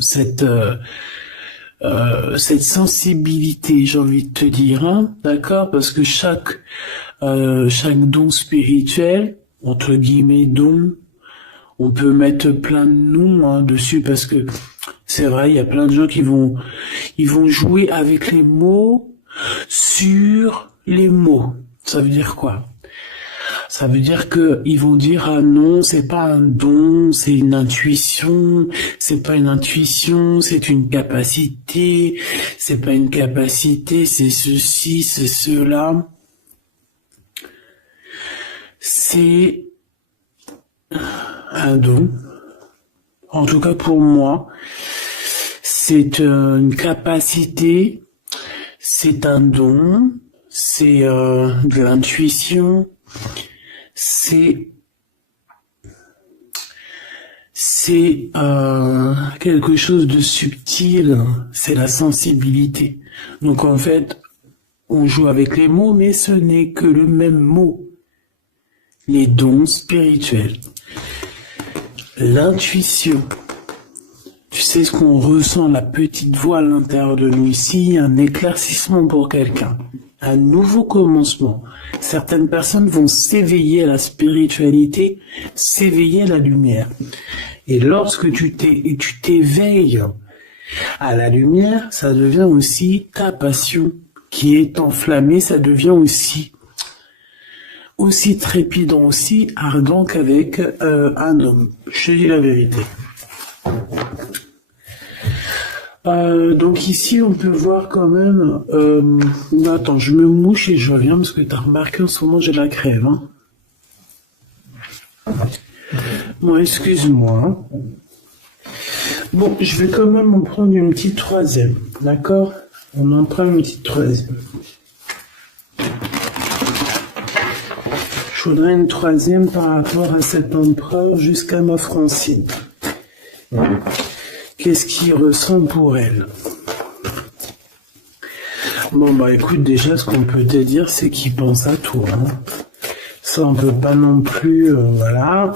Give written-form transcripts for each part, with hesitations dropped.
cette cette sensibilité, j'ai envie de te dire, hein, d'accord, parce que chaque don spirituel, entre guillemets don, on peut mettre plein de noms dessus parce que c'est vrai, il y a plein de gens ils vont jouer avec les mots sur les mots. Ça veut dire quoi? Ça veut dire que ils vont dire ah non, c'est pas un don, c'est une intuition, c'est pas une intuition, c'est une capacité, c'est pas une capacité, c'est ceci, c'est cela. C'est un don. En tout cas pour moi, c'est une capacité, c'est un don, c'est de l'intuition. C'est quelque chose de subtil, c'est la sensibilité. Donc en fait, on joue avec les mots, mais ce n'est que le même mot. Les dons spirituels. L'intuition. Tu sais ce qu'on ressent, la petite voix à l'intérieur de nous ici, un éclaircissement pour quelqu'un. Un nouveau commencement. Certaines personnes vont s'éveiller à la spiritualité, s'éveiller à la lumière. Et lorsque tu t'éveilles à la lumière, ça devient aussi ta passion qui est enflammée, ça devient aussi trépidant, aussi ardent qu'avec un homme. Je te dis la vérité. Donc ici, on peut voir quand même... attends, je me mouche et je reviens parce que t'as remarqué en ce moment, j'ai la crève. Hein. Bon, excuse-moi. Bon, je vais quand même en prendre une petite troisième. D'accord? On en prend une petite troisième. Je voudrais une troisième par rapport à cet empereur jusqu'à ma Francine. Qu'est-ce qu'il ressent pour elle? Bon, bah écoute, déjà, ce qu'on peut te dire, c'est qu'il pense à toi. Hein. Ça, on peut pas non plus, voilà.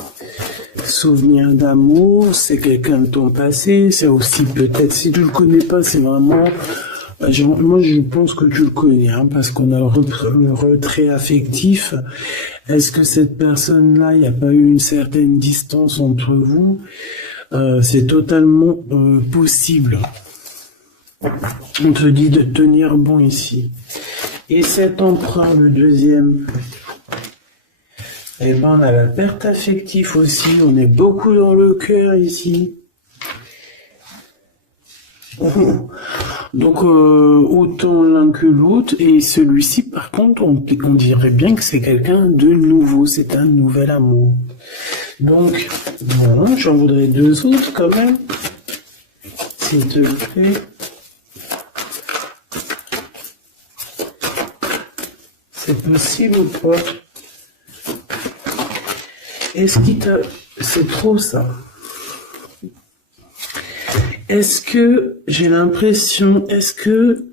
Souvenir d'amour, c'est quelqu'un de ton passé, c'est aussi peut-être, si tu le connais pas, c'est vraiment... moi, je pense que tu le connais, hein, parce qu'on a le retrait affectif. Est-ce que cette personne-là, il n'y a pas eu une certaine distance entre vous? C'est totalement possible. On te dit de tenir bon ici. Et cet emprunt, le deuxième, eh ben on a la perte affective aussi. On est beaucoup dans le cœur ici. Donc autant l'un que l'autre. Et celui-ci, par contre, on dirait bien que c'est quelqu'un de nouveau. C'est un nouvel amour. Donc, bon, j'en voudrais deux autres quand même. S'il te plaît. C'est possible ou pas? Est-ce qu'il t'a... C'est trop ça. Est-ce que, j'ai l'impression, est-ce que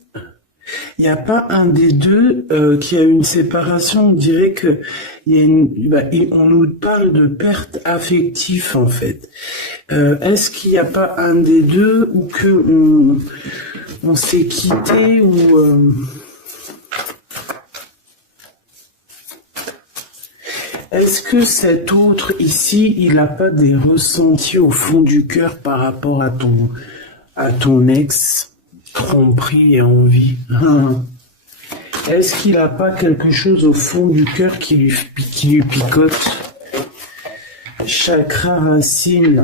il n'y a pas un des deux qui a une séparation? On dirait que il y a on nous parle de perte affective en fait. Est-ce qu'il n'y a pas un des deux ou que on s'est quitté ou est-ce que cet autre ici, il n'a pas des ressentis au fond du cœur par rapport à ton ex? Tromperie et envie. Est-ce qu'il n'a pas quelque chose au fond du cœur qui lui picote? Chakra racine.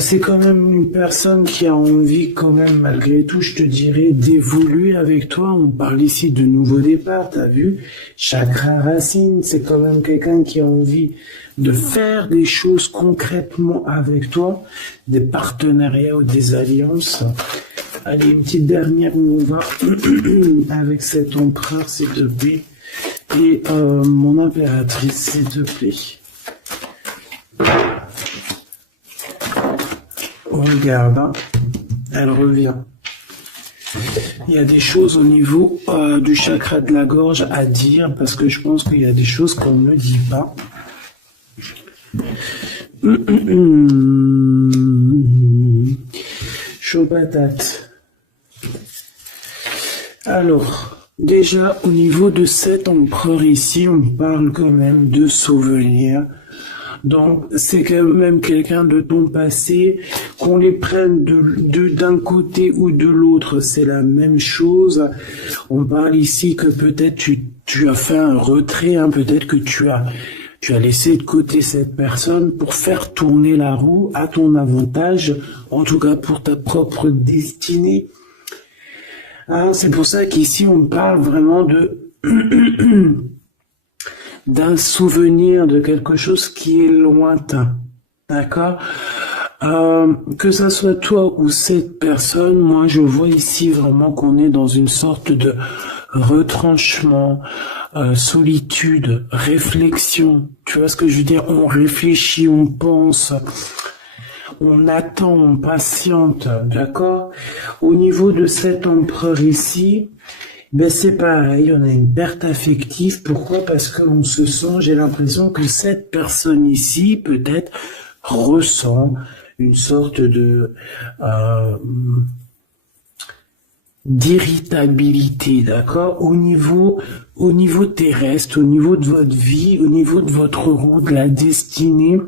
C'est quand même une personne qui a envie quand même, malgré tout, je te dirais, d'évoluer avec toi. On parle ici de nouveau départ, t'as vu? Chakra racine, c'est quand même quelqu'un qui a envie de faire des choses concrètement avec toi, des partenariats ou des alliances. Allez, une petite dernière où on va avec cet empereur, s'il te plaît. Et mon impératrice, s'il te plaît. Regarde, hein, elle revient. Il y a des choses au niveau du chakra de la gorge à dire, parce que je pense qu'il y a des choses qu'on ne dit pas. Chaud patate. Alors, déjà, au niveau de cet empereur ici, on parle quand même de souvenirs. Donc, c'est quand même quelqu'un de ton passé, qu'on les prenne d'un côté ou de l'autre, c'est la même chose. On parle ici que peut-être tu as fait un retrait, hein, peut-être que tu as laissé de côté cette personne pour faire tourner la roue à ton avantage, en tout cas pour ta propre destinée. Hein, c'est pour ça qu'ici on parle vraiment d'un souvenir, de quelque chose qui est lointain. D'accord? Que ça soit toi ou cette personne, moi je vois ici vraiment qu'on est dans une sorte de retranchement, solitude, réflexion. Tu vois ce que je veux dire? On réfléchit, on pense, on attend, on patiente, d'accord? Au niveau de cet empereur ici, ben c'est pareil, on a une perte affective. Pourquoi? Parce qu'on se sent, j'ai l'impression que cette personne ici, peut-être, ressent une sorte de d'irritabilité, d'accord, au niveau terrestre, au niveau de votre vie, au niveau de votre route, de la destinée,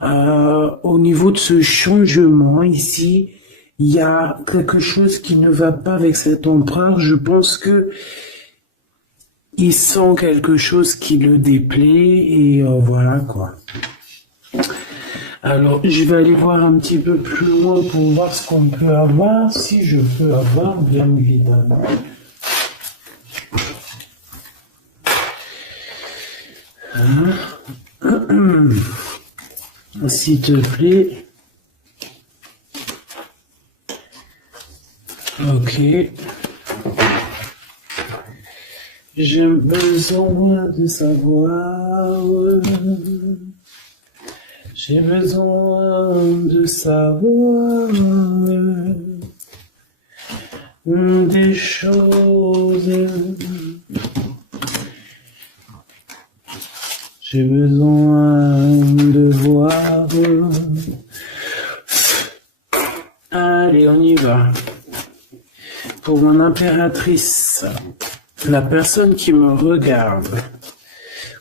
au niveau de ce changement ici, il y a quelque chose qui ne va pas avec cet empereur. Je pense que il sent quelque chose qui le déplaît et voilà quoi. Alors, je vais aller voir un petit peu plus loin pour voir ce qu'on peut avoir, si je peux avoir, bien évidemment. S'il te plaît. Ok. J'ai besoin de savoir. J'ai besoin de savoir des choses. J'ai besoin de voir. Allez, on y va. Pour mon impératrice, la personne qui me regarde.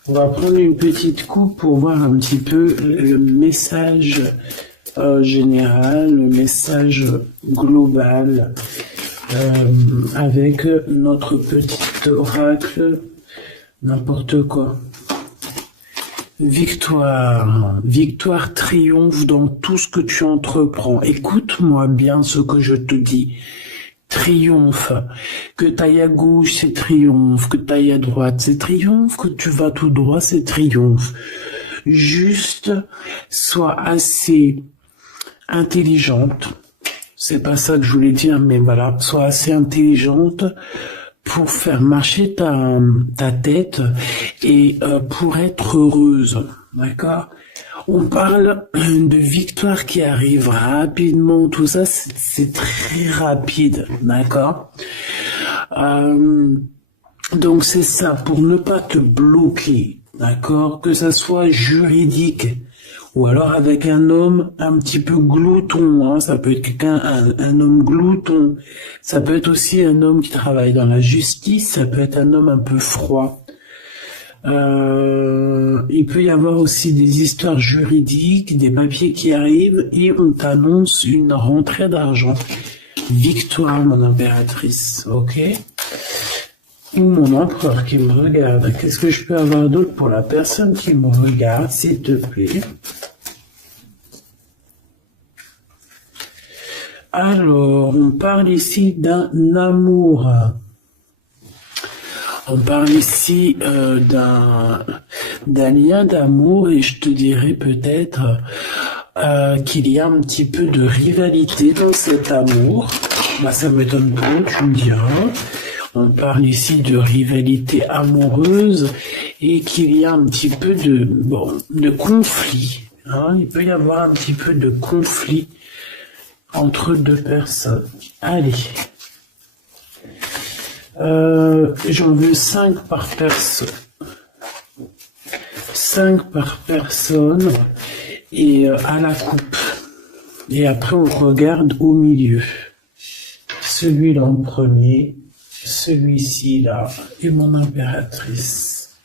On va prendre une petite coupe pour voir un petit peu le message général, le message global avec notre petit oracle, n'importe quoi. Victoire, victoire triomphe dans tout ce que tu entreprends. Écoute-moi bien ce que je te dis. Triomphe, que t'ailles à gauche c'est triomphe, que t'ailles à droite c'est triomphe, que tu vas tout droit c'est triomphe. Juste sois assez intelligente, c'est pas ça que je voulais dire, mais voilà, sois assez intelligente pour faire marcher ta tête et pour être heureuse, d'accord? On parle de victoire qui arrive rapidement, tout ça, c'est très rapide, d'accord? Donc c'est ça, pour ne pas te bloquer, d'accord? Que ça soit juridique, ou alors avec un homme un petit peu glouton, hein, ça peut être un homme glouton, ça peut être aussi un homme qui travaille dans la justice, ça peut être un homme un peu froid. Il peut y avoir aussi des histoires juridiques, des papiers qui arrivent et on t'annonce une rentrée d'argent. Victoire, mon impératrice, ok? Ou mon empereur qui me regarde. Qu'est-ce que je peux avoir d'autre pour la personne qui me regarde, s'il te plaît? Alors, on parle ici d'un amour. On parle ici d'un lien d'amour et je te dirais peut-être qu'il y a un petit peu de rivalité dans cet amour. Bah, ça m'étonne pas, tu me diras. On parle ici de rivalité amoureuse et qu'il y a un petit peu de conflit. Hein. Il peut y avoir un petit peu de conflit entre deux personnes. Allez. J'en veux 5 par personne. 5 par personne. et à la coupe. Et après, on regarde au milieu. Celui-là en premier, celui-ci là, et mon impératrice.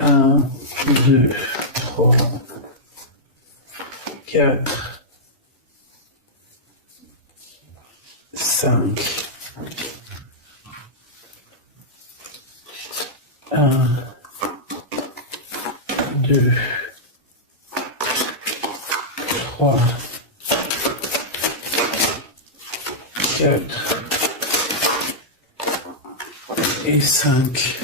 1, 2, 3, 4, 5. 1, 2, 3, 4 et 5.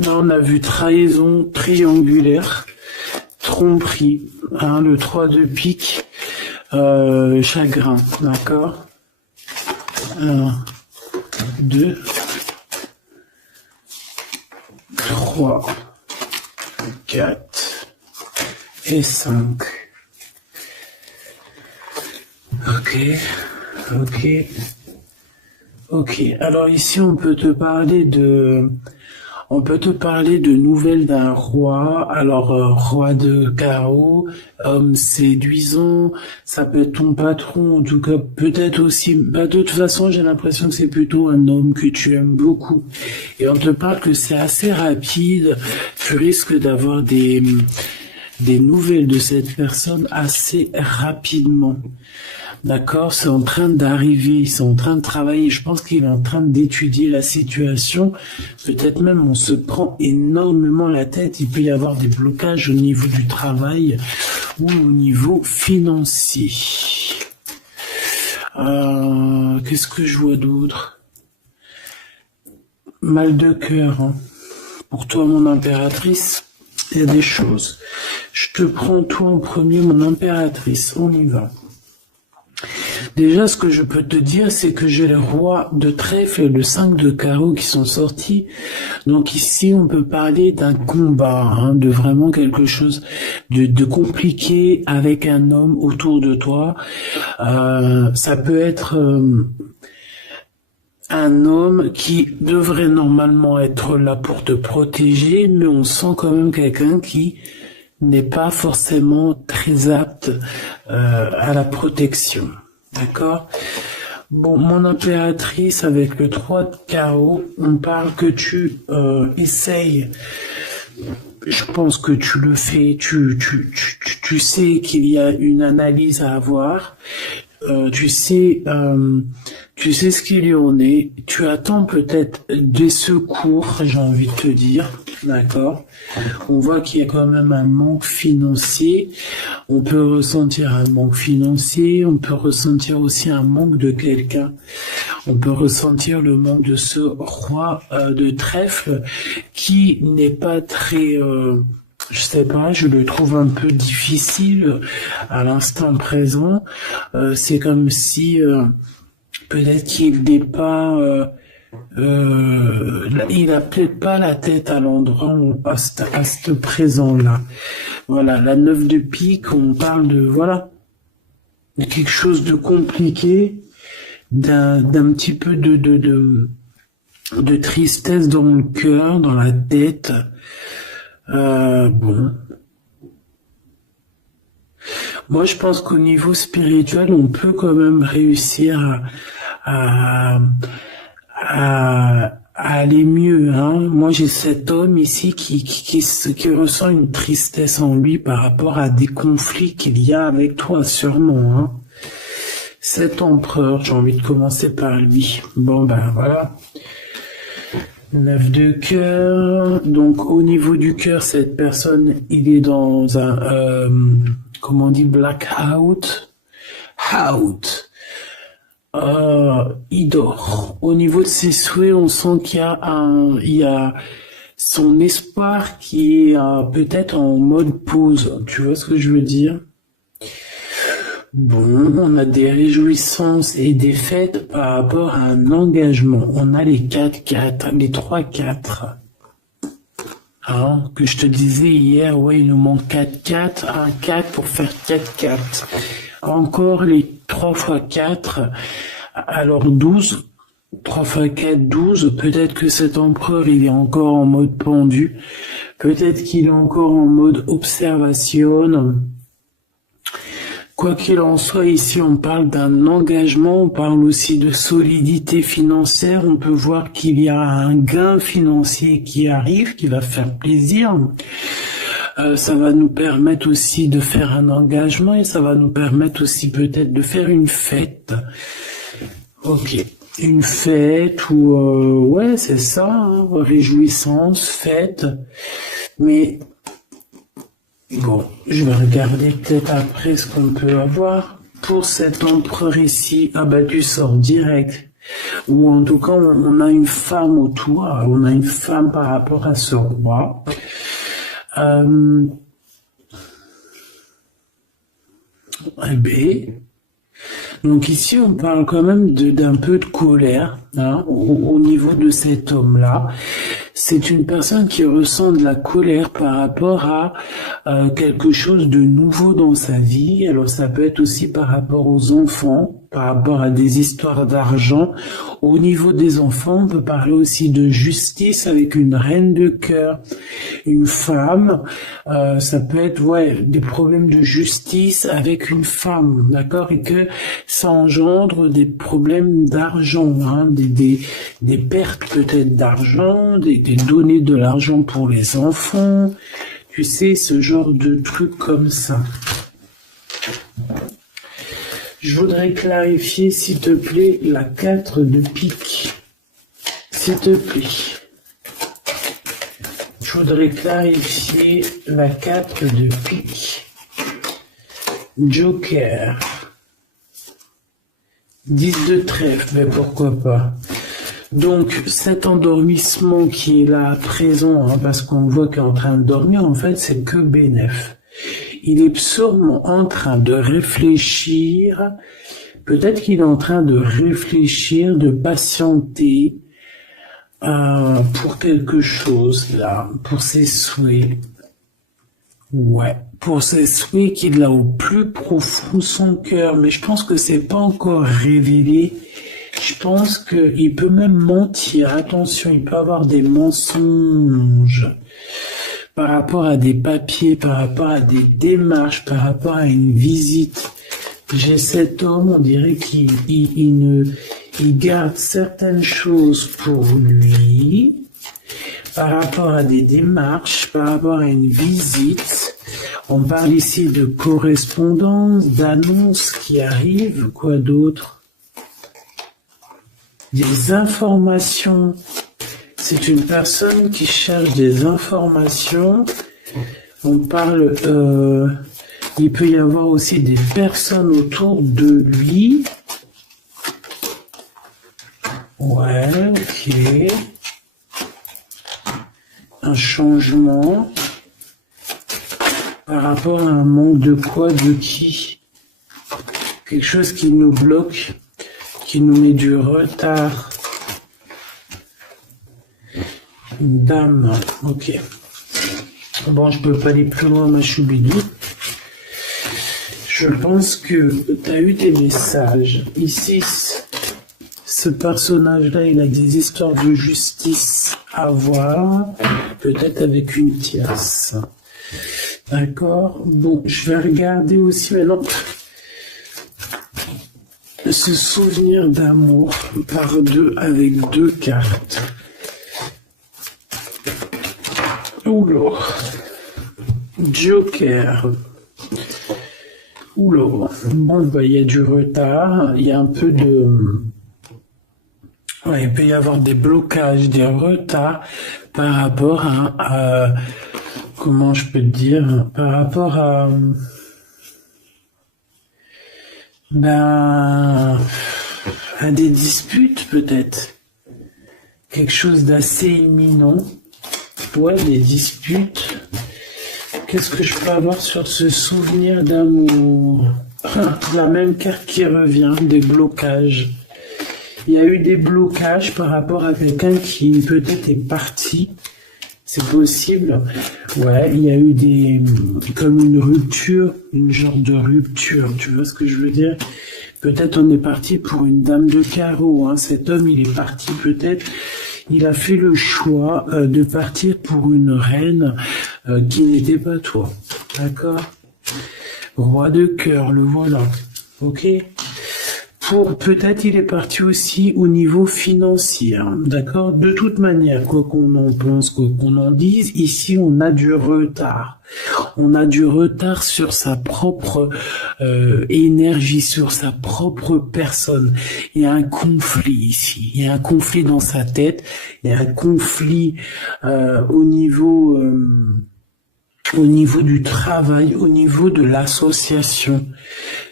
Là, on a vu trahison triangulaire, tromperie, hein, le 3 de pique, chagrin, d'accord. 1, 2, 3, 4 et 5. Ok. Alors ici, on peut te parler de nouvelles d'un roi. Alors, roi de carreau, homme séduisant, ça peut être ton patron, en tout cas, peut-être aussi, de toute façon, j'ai l'impression que c'est plutôt un homme que tu aimes beaucoup. Et on te parle que c'est assez rapide, tu risques d'avoir des nouvelles de cette personne assez rapidement. D'accord, c'est en train d'arriver, ils sont en train de travailler, je pense qu'il est en train d'étudier la situation, peut-être même on se prend énormément la tête, il peut y avoir des blocages au niveau du travail ou au niveau financier. Qu'est-ce que je vois d'autre? Mal de cœur, hein. Pour toi mon impératrice, il y a des choses. Je te prends toi en premier mon impératrice, on y va. Déjà, ce que je peux te dire, c'est que j'ai le roi de trèfle et le 5 de carreau qui sont sortis. Donc ici, on peut parler d'un combat, hein, de vraiment quelque chose de compliqué avec un homme autour de toi. Ça peut être un homme qui devrait normalement être là pour te protéger, mais on sent quand même quelqu'un qui n'est pas forcément très apte à la protection. D'accord? Bon, mon impératrice, avec le 3 de carreau, on parle que tu essayes, je pense que tu le fais, tu sais qu'il y a une analyse à avoir, tu sais ce qu'il y en est, tu attends peut-être des secours, j'ai envie de te dire, d'accord? On voit qu'il y a quand même un manque financier, on peut ressentir un manque financier, on peut ressentir aussi un manque de quelqu'un, on peut ressentir le manque de ce roi de trèfle qui n'est pas très... je sais pas, je le trouve un peu difficile à l'instant présent. C'est comme si peut-être qu'il n'est pas, il a peut-être pas la tête à l'endroit à ce présent-là. Voilà, la 9 de pique, on parle de, voilà, de quelque chose de compliqué, d'un petit peu de tristesse dans le cœur, dans la tête. Bon. Moi, je pense qu'au niveau spirituel, on peut quand même réussir à aller mieux, hein. Moi, j'ai cet homme ici qui ressent une tristesse en lui par rapport à des conflits qu'il y a avec toi, sûrement, hein. Cet empereur, j'ai envie de commencer par lui. Bon, ben, voilà. 9 de cœur. Donc, au niveau du cœur, cette personne, il est dans un, comment on dit, blackout. Il dort. Au niveau de ses souhaits, on sent qu'il y a son espoir qui est peut-être en mode pause. Tu vois ce que je veux dire? Bon, on a des réjouissances et des fêtes par rapport à un engagement. On a les 4-4, les 3-4. Hein, que je te disais hier, ouais, il nous manque 4-4, un 4 pour faire 4-4. Encore les 3 x 4, alors 12. 3 x 4, 12. Peut-être que cet empereur, il est encore en mode pendu. Peut-être qu'il est encore en mode observation. Quoi qu'il en soit, ici, on parle d'un engagement, on parle aussi de solidité financière. On peut voir qu'il y a un gain financier qui arrive, qui va faire plaisir. Ça va nous permettre aussi de faire un engagement et ça va nous permettre aussi peut-être de faire une fête. Ok, une fête ou ouais, c'est ça, hein, réjouissance, fête. Mais bon, je vais regarder peut-être après ce qu'on peut avoir. Pour cet empereur ici, ah bah tu sors direct. Ou en tout cas, on a une femme autour, on a une femme par rapport à ce roi. Donc ici, on parle quand même d'un peu de colère, hein, au niveau de cet homme-là. C'est une personne qui ressent de la colère par rapport à quelque chose de nouveau dans sa vie. Alors ça peut être aussi par rapport aux enfants, par rapport à des histoires d'argent. Au niveau des enfants, on peut parler aussi de justice avec une reine de cœur, une femme. Ça peut être des problèmes de justice avec une femme, d'accord, et que ça engendre des problèmes d'argent, hein, des pertes peut-être d'argent, des données de l'argent pour les enfants, tu sais, ce genre de trucs comme ça. Je voudrais clarifier, s'il te plaît, la 4 de pique. S'il te plaît. Je voudrais clarifier la 4 de pique. Joker. 10 de trèfle, mais pourquoi pas. Donc, cet endormissement qui est là à présent, hein, parce qu'on voit qu'il est en train de dormir, en fait, c'est que bénéf. Il est sûrement en train de réfléchir, peut-être qu'il est en train de réfléchir, de patienter pour quelque chose, là, pour ses souhaits. Ouais, pour ses souhaits qu'il a au plus profond de son cœur, mais je pense que c'est pas encore révélé. Je pense qu'il peut même mentir. Attention, il peut avoir des mensonges par rapport à des papiers, par rapport à des démarches, par rapport à une visite. J'ai cet homme, on dirait qu'il garde certaines choses pour lui, par rapport à des démarches, par rapport à une visite. On parle ici de correspondance, d'annonces qui arrivent, quoi d'autre? Des informations. C'est une personne qui cherche des informations. On parle, il peut y avoir aussi des personnes autour de lui. Ouais, ok. Un changement. Par rapport à un manque de quoi, de qui? Quelque chose qui nous bloque, qui nous met du retard. Une dame, ok. Bon, je peux pas aller plus loin, ma choubidou. Je pense que tu as eu des messages. Ici, ce personnage-là, il a des histoires de justice à voir, peut-être avec une tierce. D'accord? Bon, je vais regarder aussi maintenant ce souvenir d'amour par deux avec deux cartes. Oula. Joker. Oula. Bon, bah, il y a du retard, il y a un peu de... Ouais, il peut y avoir des blocages, des retards par rapport à comment je peux te dire, par rapport à des disputes peut-être, quelque chose d'assez imminent. Ouais, des disputes. Qu'est-ce que je peux avoir sur ce souvenir d'amour? La même carte qui revient, des blocages. Il y a eu des blocages par rapport à quelqu'un qui peut-être est parti. C'est possible. Ouais, il y a eu comme une rupture, une genre de rupture. Tu vois ce que je veux dire? Peut-être on est parti pour une dame de carreau, hein. Cet homme, il est parti peut-être, il a fait le choix de partir pour une reine qui n'était pas toi. D'accord? Roi de cœur, le voilà. Ok? Peut-être il est parti aussi au niveau financier, hein, d'accord? De toute manière, quoi qu'on en pense, quoi qu'on en dise, ici on a du retard. On a du retard sur sa propre énergie, sur sa propre personne. Il y a un conflit ici, il y a un conflit dans sa tête, il y a un conflit au niveau du travail, au niveau de l'association.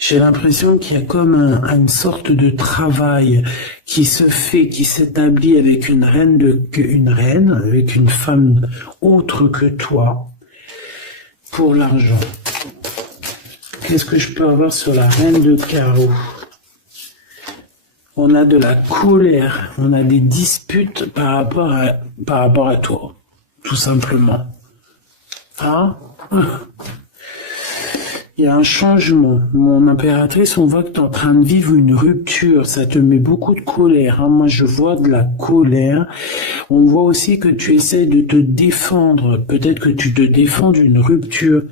J'ai l'impression qu'il y a comme une sorte de travail qui se fait, qui s'établit avec une reine, avec une femme autre que toi, pour l'argent. Qu'est-ce que je peux avoir sur la reine de carreau? On a de la colère, on a des disputes par rapport à toi, tout simplement. Hein? Il y a un changement. Mon impératrice, on voit que tu es en train de vivre une rupture. Ça te met beaucoup de colère. Hein. Moi, je vois de la colère. On voit aussi que tu essaies de te défendre. Peut-être que tu te défends d'une rupture.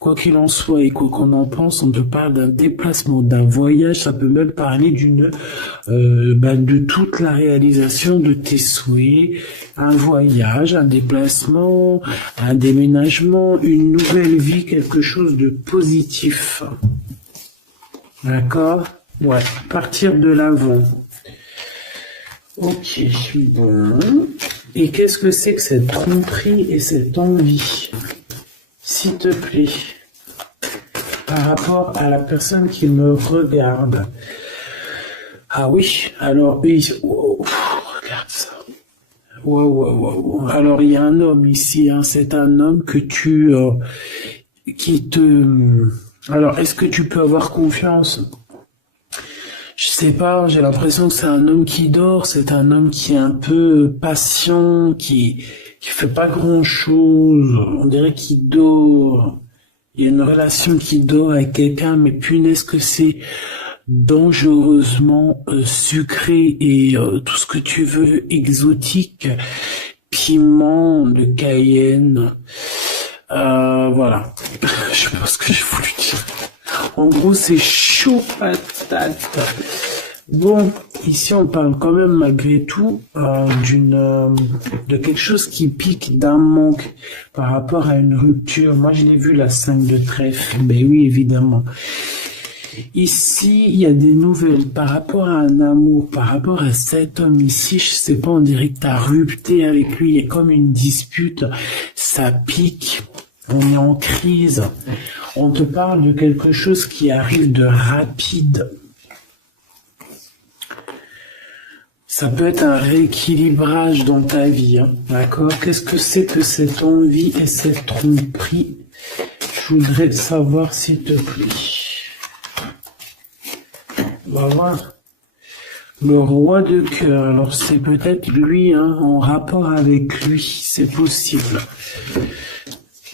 Quoi qu'il en soit et quoi qu'on en pense, on te parle d'un déplacement, d'un voyage. Ça peut même parler de toute la réalisation de tes souhaits. Un voyage, un déplacement, un déménagement, une nouvelle vie, quelque chose de positif. D'accord? Ouais, partir de l'avant. Ok, bon. Et qu'est-ce que c'est que cette tromperie et cette envie? S'il te plaît, par rapport à la personne qui me regarde. Ah oui, alors, regarde ça. Wow. Alors, il y a un homme ici, hein, c'est un homme que Alors, est-ce que tu peux avoir confiance? Je sais pas, j'ai l'impression que c'est un homme qui dort, c'est un homme qui est un peu patient, qui fait pas grand-chose, on dirait qu'il dort. Il y a une relation qui dort avec quelqu'un, mais punaise que c'est dangereusement sucré et tout ce que tu veux, exotique, piment de Cayenne, voilà. Je sais pas ce que j'ai voulu dire. En gros, c'est chaud patate. Bon, ici on parle quand même malgré tout de quelque chose qui pique, d'un manque par rapport à une rupture. Moi, je l'ai vu la 5 de trèfle. Ben oui, évidemment. Ici, il y a des nouvelles par rapport à un amour, par rapport à cet homme ici, je sais pas, on dirait que t'as rupté avec lui, il y a comme une dispute, ça pique, on est en crise, on te parle de quelque chose qui arrive de rapide. Ça peut être un rééquilibrage dans ta vie, hein, d'accord? Qu'est-ce que c'est que cette envie et cette tromperie? Je voudrais savoir s'il te plaît. On va voir. Le roi de cœur, alors c'est peut-être lui, hein, en rapport avec lui, c'est possible.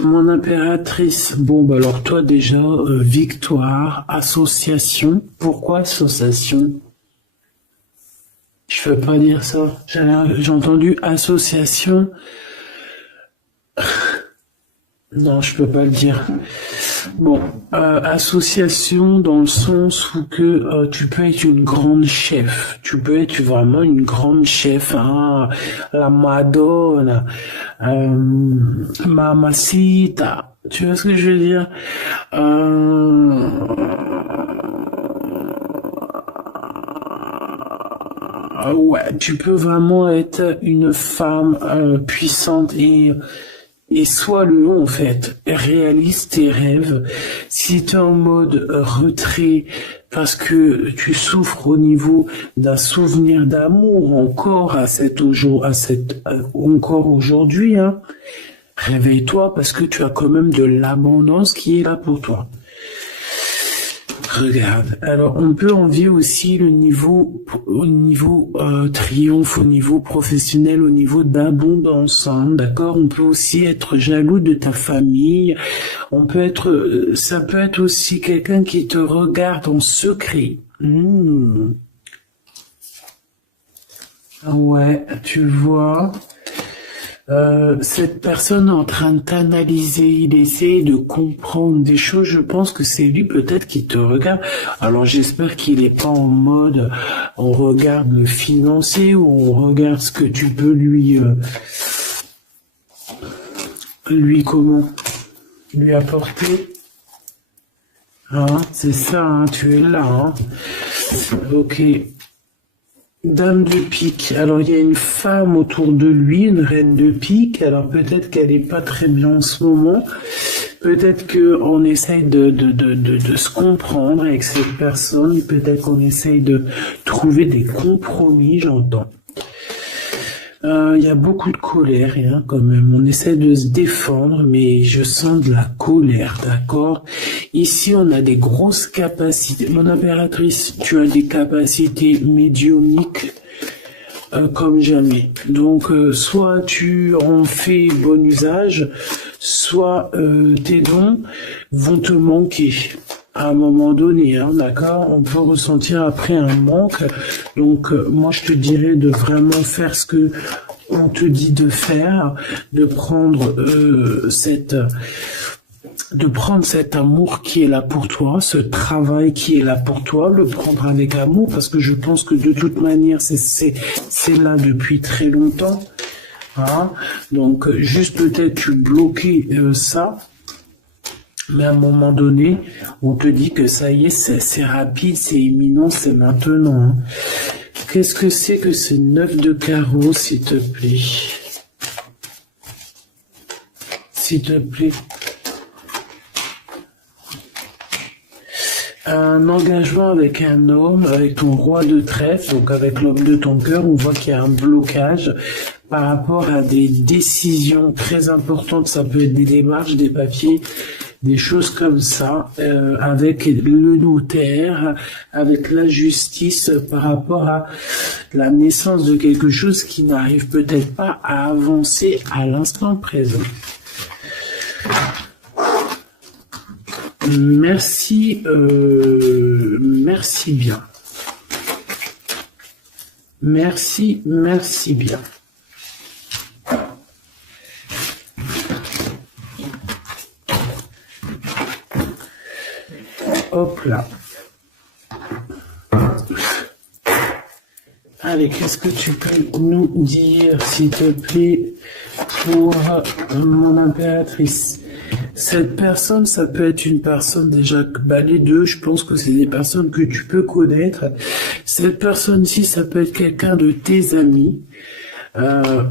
Mon impératrice, bon, bah alors toi déjà, victoire, association. Pourquoi association? Je veux pas dire ça. J'ai entendu association. Non, je peux pas le dire. Bon, association dans le sens où que tu peux être une grande chef. Tu peux être vraiment une grande chef. Hein, la Madonna, Mamacita. Tu vois ce que je veux dire? Ouais, tu peux vraiment être une femme puissante et sois-le en fait, réalise tes rêves. Si tu es en mode retrait parce que tu souffres au niveau d'un souvenir d'amour encore encore aujourd'hui, hein, réveille-toi parce que tu as quand même de l'abondance qui est là pour toi. Regarde, alors on peut envier aussi le niveau, au niveau triomphe, au niveau professionnel, au niveau d'abondance, hein, d'accord? On peut aussi être jaloux de ta famille, ça peut être aussi quelqu'un qui te regarde en secret, Hmm. Ouais, tu vois, cette personne est en train de t'analyser, il essaie de comprendre des choses. Je pense que c'est lui peut-être qui te regarde. Alors j'espère qu'il est pas en mode on regarde le financier ou on regarde ce que tu peux lui comment lui apporter. Hein, c'est ça, hein, tu es là. Hein. Ok. Dame de pique. Alors il y a une femme autour de lui, une reine de pique. Alors peut-être qu'elle est pas très bien en ce moment. Peut-être qu'on essaye de se comprendre avec cette personne. Peut-être qu'on essaye de trouver des compromis, j'entends. Il y a beaucoup de colère, hein, quand même. On essaie de se défendre, mais je sens de la colère, d'accord? Ici, on a des grosses capacités. Mon impératrice, tu as des capacités médiumniques comme jamais. Donc, soit tu en fais bon usage, soit tes dons vont te manquer. À un moment donné, hein, d'accord, on peut ressentir après un manque. Donc, moi, je te dirais de vraiment faire ce que on te dit de faire, de prendre cet amour qui est là pour toi, ce travail qui est là pour toi, le prendre avec amour, parce que je pense que de toute manière, c'est là depuis très longtemps. Hein. Donc, juste peut-être tu bloquer ça. Mais à un moment donné, on te dit que ça y est, c'est rapide, c'est imminent, c'est maintenant. Hein. Qu'est-ce que c'est que ce 9 de carreau, s'il te plaît? S'il te plaît. Un engagement avec un homme, avec ton roi de trèfle, donc avec l'homme de ton cœur, on voit qu'il y a un blocage par rapport à des décisions très importantes. Ça peut être des démarches, des papiers, des choses comme ça, avec le notaire, avec la justice, par rapport à la naissance de quelque chose qui n'arrive peut-être pas à avancer à l'instant présent. Merci, merci bien. Merci bien. Hop là. Allez, qu'est-ce que tu peux nous dire, s'il te plaît, pour mon impératrice? Cette personne, ça peut être une personne déjà, les deux, je pense que c'est des personnes que tu peux connaître. Cette personne-ci, ça peut être quelqu'un de tes amis.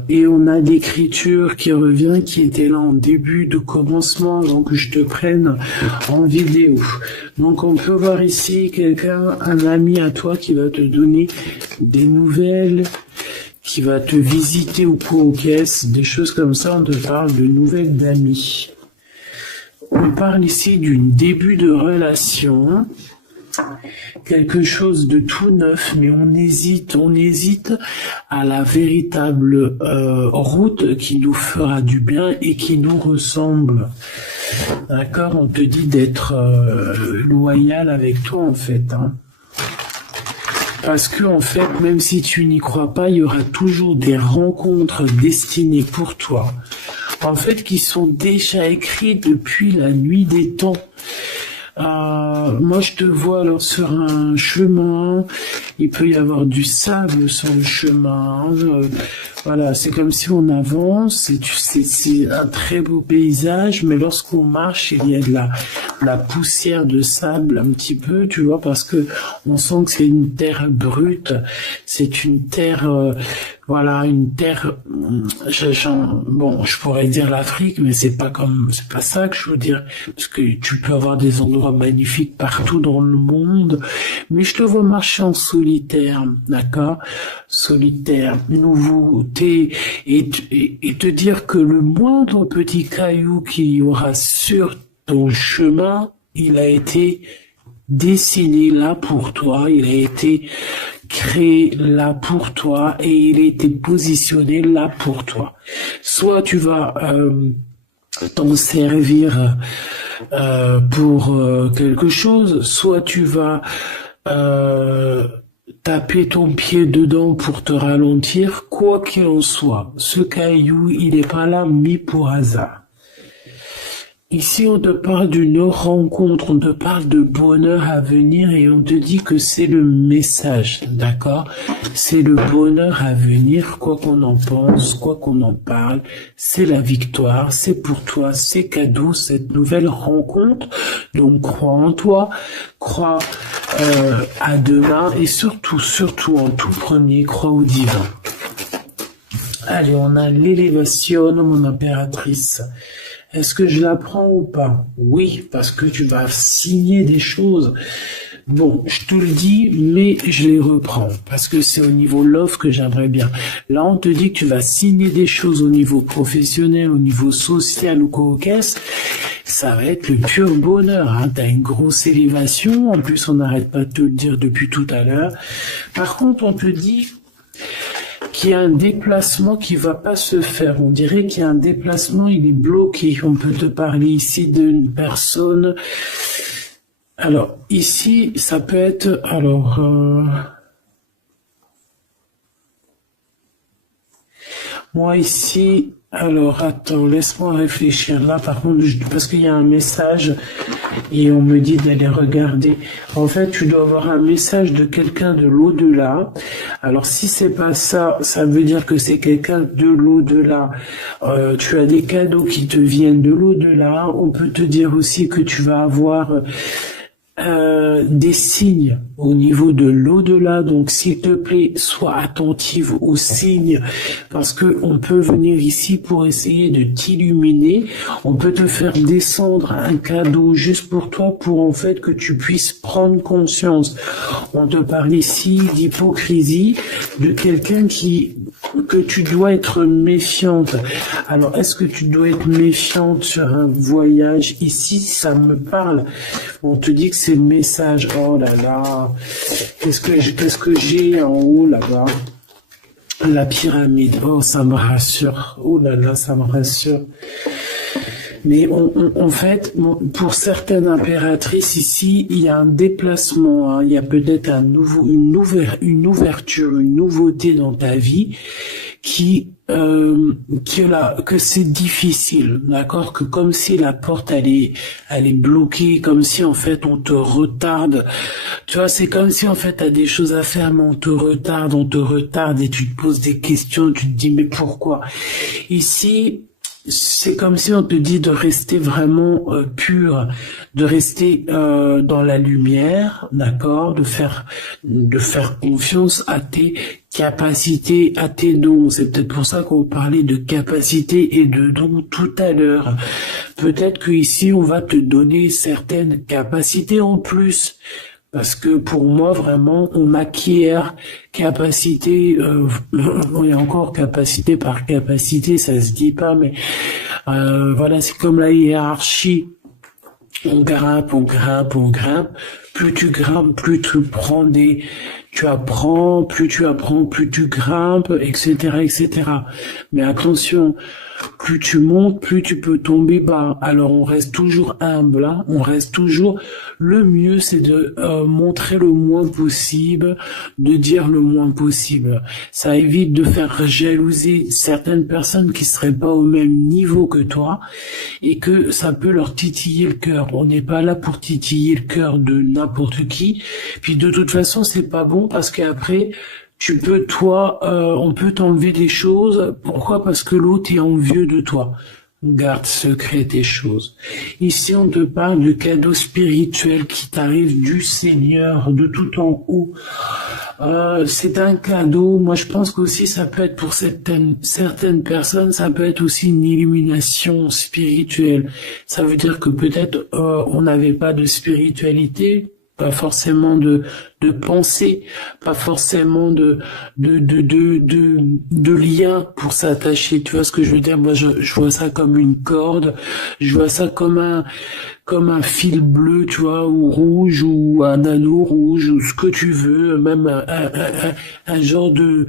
Et on a l'écriture qui revient, qui était là en début de commencement, donc je te prenne en vidéo. Donc on peut voir ici quelqu'un, un ami à toi qui va te donner des nouvelles, qui va te visiter ou quoi aux caisses, des choses comme ça. On te parle de nouvelles d'amis. On parle ici d'un début de relation, quelque chose de tout neuf, mais on hésite à la véritable route qui nous fera du bien et qui nous ressemble. D'accord? On te dit d'être loyal avec toi, en fait. Hein. Parce que, en fait, même si tu n'y crois pas, il y aura toujours des rencontres destinées pour toi. En fait, qui sont déjà écrites depuis la nuit des temps. Moi, je te vois alors sur un chemin, il peut y avoir du sable sur le chemin. Voilà, c'est comme si on avance, c'est un très beau paysage, mais lorsqu'on marche, il y a de la poussière de sable un petit peu, tu vois, parce que on sent que c'est une terre brute, c'est une terre, voilà, une terre, bon, je pourrais dire l'Afrique, mais c'est pas ça que je veux dire, parce que tu peux avoir des endroits magnifiques partout dans le monde, mais je te vois marcher en solitaire, d'accord? Solitaire, nouveauté, et te dire que le moindre petit caillou qu'il y aura sur ton chemin, il a été dessiné là pour toi, il a été créé là pour toi et il a été positionné là pour toi. Soit tu vas t'en servir pour quelque chose, soit tu vas taper ton pied dedans pour te ralentir, quoi qu'il en soit. Ce caillou, il n'est pas là mis pour hasard. Ici, on te parle d'une rencontre, on te parle de bonheur à venir et on te dit que c'est le message, d'accord? C'est le bonheur à venir, quoi qu'on en pense, quoi qu'on en parle, c'est la victoire, c'est pour toi, c'est cadeau, cette nouvelle rencontre. Donc, crois en toi, crois à demain et surtout, en tout premier, crois au divin. Allez, on a l'élévation, mon impératrice. Est-ce que je la prends ou pas? Oui, parce que tu vas signer des choses. Bon, je te le dis, mais je les reprends, parce que c'est au niveau love que j'aimerais bien. Là, on te dit que tu vas signer des choses au niveau professionnel, au niveau social ou quoi, ça va être le pur bonheur. Hein. Tu as une grosse élévation, en plus on n'arrête pas de te le dire depuis tout à l'heure. Par contre, on te dit qu'il y a un déplacement qui va pas se faire. On dirait qu'il y a un déplacement, il est bloqué. On peut te parler ici d'une personne. Alors, ici, ça peut être... Alors... moi, ici... Alors, attends, laisse-moi réfléchir. Là, par contre, parce qu'il y a un message et on me dit d'aller regarder. En fait, tu dois avoir un message de quelqu'un de l'au-delà. Alors, si c'est pas ça, ça veut dire que c'est quelqu'un de l'au-delà. Tu as des cadeaux qui te viennent de l'au-delà. On peut te dire aussi que tu vas avoir... des signes au niveau de l'au-delà, donc s'il te plaît, sois attentive aux signes, parce que on peut venir ici pour essayer de t'illuminer, on peut te faire descendre un cadeau juste pour toi, pour en fait que tu puisses prendre conscience. On te parle ici d'hypocrisie, de quelqu'un que tu dois être méfiante. Alors, est-ce que tu dois être méfiante sur un voyage? Ici, ça me parle. On te dit que c'est le message. Oh là là. Qu'est-ce que j'ai en haut là-bas? La pyramide. Oh, ça me rassure. Oh là là, ça me rassure. Mais en fait, pour certaines impératrices ici, il y a un déplacement, hein, il y a peut-être une ouverture, une nouveauté dans ta vie que c'est difficile, d'accord, que comme si la porte elle est bloquée, comme si en fait on te retarde, tu vois, c'est comme si en fait t'as des choses à faire mais on te retarde et tu te poses des questions, tu te dis mais pourquoi? Ici, c'est comme si on te dit de rester vraiment pur, de rester dans la lumière, d'accord, de faire confiance à tes capacités, à tes dons. C'est peut-être pour ça qu'on parlait de capacités et de dons tout à l'heure. Peut-être que ici on va te donner certaines capacités en plus. Parce que pour moi, vraiment, on acquiert capacité, et encore capacité par capacité, ça se dit pas, mais voilà, c'est comme la hiérarchie. On grimpe. Plus tu grimpes, plus tu apprends, plus tu grimpes, etc., etc. Mais attention, plus tu montes, plus tu peux tomber bas. Alors on reste toujours humble, hein, on reste toujours... Le mieux, c'est de montrer le moins possible, de dire le moins possible. Ça évite de faire jalouser certaines personnes qui seraient pas au même niveau que toi et que ça peut leur titiller le cœur. On n'est pas là pour titiller le cœur de n'importe qui. Puis de toute façon, c'est pas bon parce qu'après... Tu peux, toi, on peut t'enlever des choses. Pourquoi? Parce que l'autre est envieux de toi. Garde secret tes choses. Ici, on te parle de cadeaux spirituels qui t'arrivent du Seigneur, de tout en haut. C'est un cadeau. Moi, je pense qu'aussi, ça peut être pour certaines personnes, ça peut être aussi une illumination spirituelle. Ça veut dire que peut-être on n'avait pas de spiritualité, pas forcément de pensée, pas forcément de lien pour s'attacher. Tu vois ce que je veux dire? Moi, je vois ça comme une corde, je vois ça comme un fil bleu, tu vois, ou rouge, ou un anneau rouge, ou ce que tu veux, même un genre de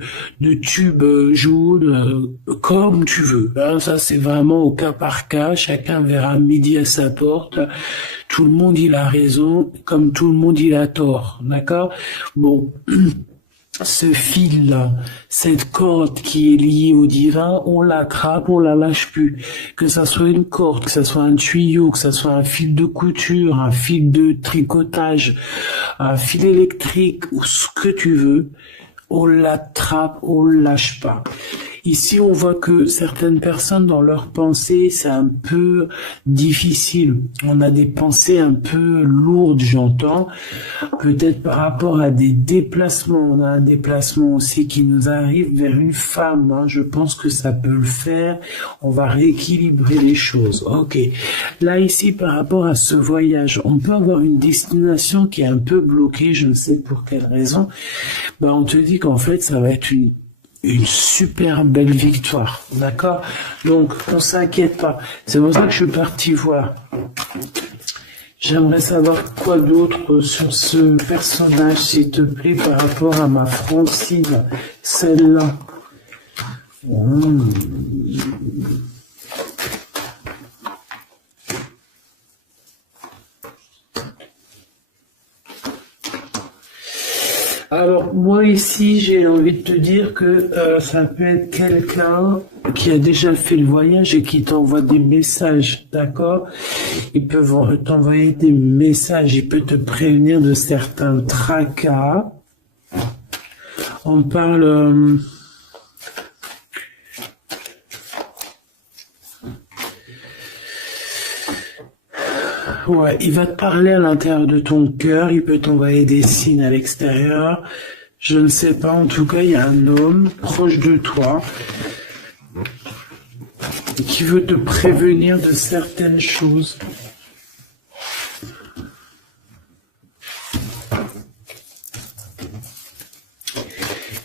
tube jaune, comme tu veux. Hein, ça, c'est vraiment au cas par cas. Chacun verra midi à sa porte. tout le monde il a raison, comme tout le monde il a tort, d'accord? Bon, ce fil-là, cette corde qui est liée au divin, on l'attrape, on la lâche plus. Que ça soit une corde, que ça soit un tuyau, que ça soit un fil de couture, un fil de tricotage, un fil électrique, ou ce que tu veux, on l'attrape, on le lâche pas. Ici, on voit que certaines personnes, dans leurs pensées, c'est un peu difficile. On a des pensées un peu lourdes, j'entends. Peut-être par rapport à des déplacements. On a un déplacement aussi qui nous arrive vers une femme. Hein. Je pense que ça peut le faire. On va rééquilibrer les choses. Ok. Là, ici, par rapport à ce voyage, on peut avoir une destination qui est un peu bloquée. Je ne sais pour quelle raison. Ben, on te dit qu'en fait, ça va être une super belle victoire, d'accord? Donc, on s'inquiète pas. C'est pour ça que je suis parti voir. J'aimerais savoir quoi d'autre sur ce personnage, s'il te plaît, par rapport à ma Francine, celle-là. Alors, moi ici, j'ai envie de te dire que ça peut être quelqu'un qui a déjà fait le voyage et qui t'envoie des messages, d'accord? Ils peuvent t'envoyer des messages, il peut te prévenir de certains tracas. On parle... Ouais, il va te parler à l'intérieur de ton cœur, il peut t'envoyer des signes à l'extérieur. Je ne sais pas, en tout cas, il y a un homme proche de toi qui veut te prévenir de certaines choses.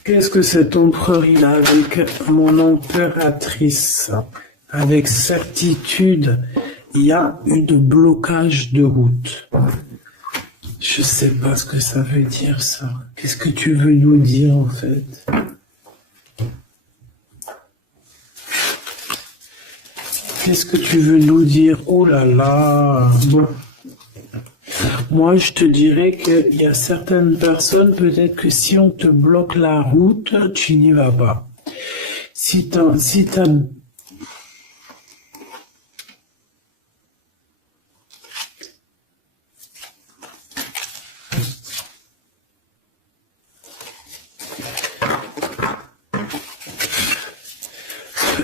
Qu'est-ce que cet empereur il a avec mon impératrice? Avec certitude, il y a eu de blocage de route. Je sais pas ce que ça veut dire, ça. Qu'est-ce que tu veux nous dire, en fait? Qu'est-ce que tu veux nous dire? Oh là là! Bon. Moi, je te dirais qu'il y a certaines personnes, peut-être que si on te bloque la route, tu n'y vas pas. Si t'as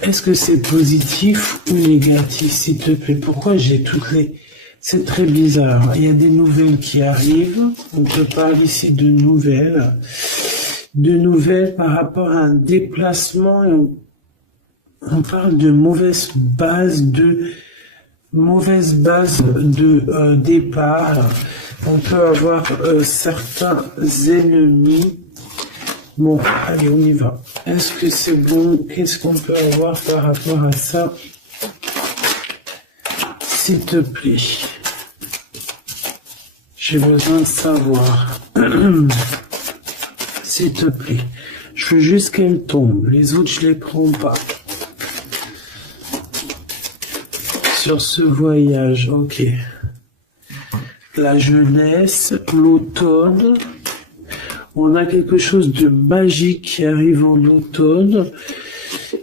Est-ce que c'est positif ou négatif, s'il te plaît? Pourquoi j'ai toutes les... C'est très bizarre. Il y a des nouvelles qui arrivent. On te parle ici de nouvelles. De nouvelles par rapport à un déplacement. On parle de mauvaise base de départ. On peut avoir certains ennemis. Bon, allez, on y va. Est-ce que c'est bon? Qu'est-ce qu'on peut avoir par rapport à ça? S'il te plaît. J'ai besoin de savoir. S'il te plaît. Je veux juste qu'elle tombe. Les autres, je les prends pas. Sur ce voyage, ok. La jeunesse, l'automne. On a quelque chose de magique qui arrive en automne.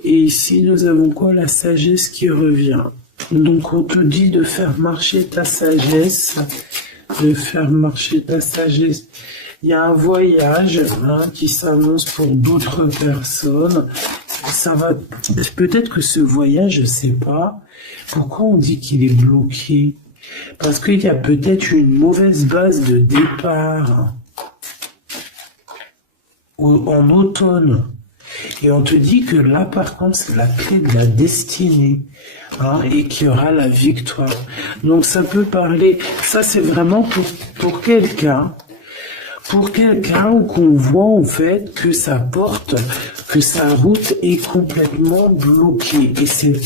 Et ici, nous avons quoi? La sagesse qui revient. Donc, on te dit de faire marcher ta sagesse. De faire marcher ta sagesse. Il y a un voyage qui s'annonce pour d'autres personnes. Ça va. Peut-être que ce voyage, je sais pas. Pourquoi on dit qu'il est bloqué? Parce qu'il y a peut-être une mauvaise base de départ. En automne. Et on te dit que là, par contre, c'est la clé de la destinée. Et qu'il y aura la victoire. Donc, ça peut parler... Ça, c'est vraiment pour quelqu'un. Pour quelqu'un où qu'on voit, en fait, que sa porte, que sa route est complètement bloquée. Et c'est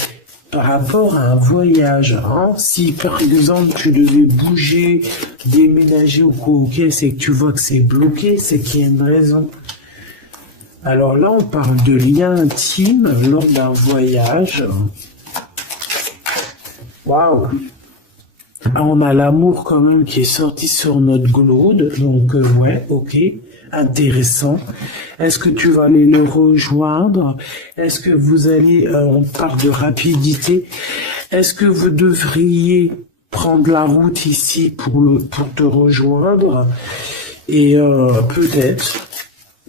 par rapport à un voyage. Si, par exemple, tu devais bouger, déménager ou quoi, ok, c'est que tu vois que c'est bloqué, c'est qu'il y a une raison. Alors là, on parle de lien intime lors d'un voyage. Waouh! Ah, on a l'amour quand même qui est sorti sur notre glaude, donc ouais, ok, intéressant. Est-ce que tu vas aller le rejoindre? Est-ce que vous allez, on parle de rapidité, est-ce que vous devriez prendre la route ici pour te rejoindre? Et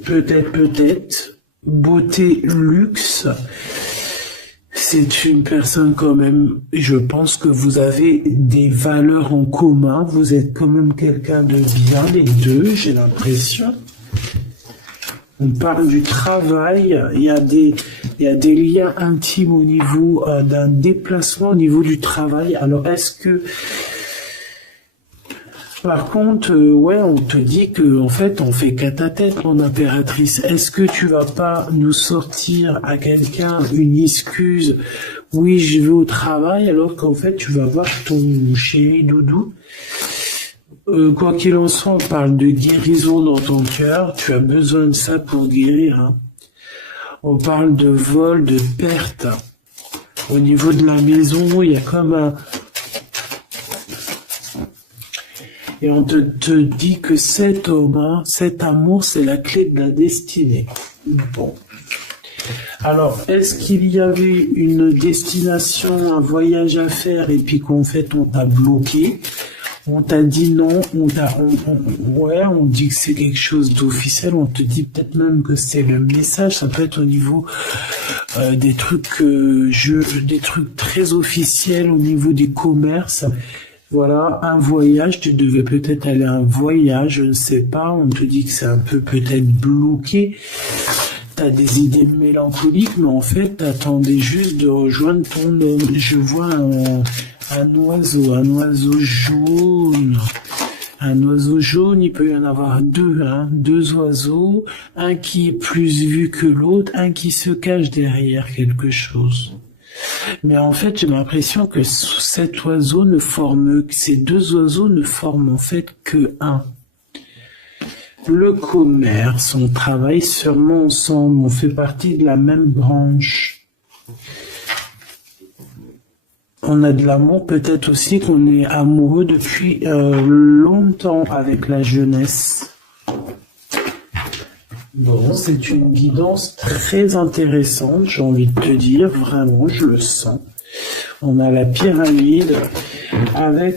peut-être, beauté, luxe. C'est une personne quand même, je pense que vous avez des valeurs en commun, vous êtes quand même quelqu'un de bien, les deux, j'ai l'impression. On parle du travail, il y a des liens intimes au niveau d'un déplacement au niveau du travail. Alors est-ce que par contre, ouais, on te dit que en fait, on fait qu'à ta tête, mon impératrice. Est-ce que tu vas pas nous sortir à quelqu'un une excuse? Oui, je vais au travail, alors qu'en fait, tu vas voir ton chéri doudou. Quoi qu'il en soit, on parle de guérison dans ton cœur. Tu as besoin de ça pour guérir. Hein. On parle de vol, de perte. Au niveau de la maison, il y a comme un... Et on te dit que cet homme, hein, cet amour, c'est la clé de la destinée. Bon. Alors, est-ce qu'il y avait une destination, un voyage à faire, et puis qu'en fait, on t'a bloqué? On t'a dit non, on dit que c'est quelque chose d'officiel, on te dit peut-être même que c'est le message, ça peut être au niveau des trucs, des trucs très officiels, au niveau des commerces. Voilà, un voyage, tu devais peut-être aller à un voyage, je ne sais pas, on te dit que c'est un peu peut-être bloqué, t'as des idées mélancoliques, mais en fait, t'attendais juste de rejoindre ton homme. Je vois un oiseau jaune. Un oiseau jaune, il peut y en avoir deux, hein, deux oiseaux, un qui est plus vu que l'autre, un qui se cache derrière quelque chose. Mais en fait, j'ai l'impression que cet oiseau ne forme, que ces deux oiseaux ne forment en fait que un. Le commerce, on travaille sûrement ensemble, on fait partie de la même branche. On a de l'amour, peut-être aussi qu'on est amoureux depuis longtemps avec la jeunesse. Bon, c'est une guidance très intéressante, j'ai envie de te dire, vraiment, je le sens. On a la pyramide avec,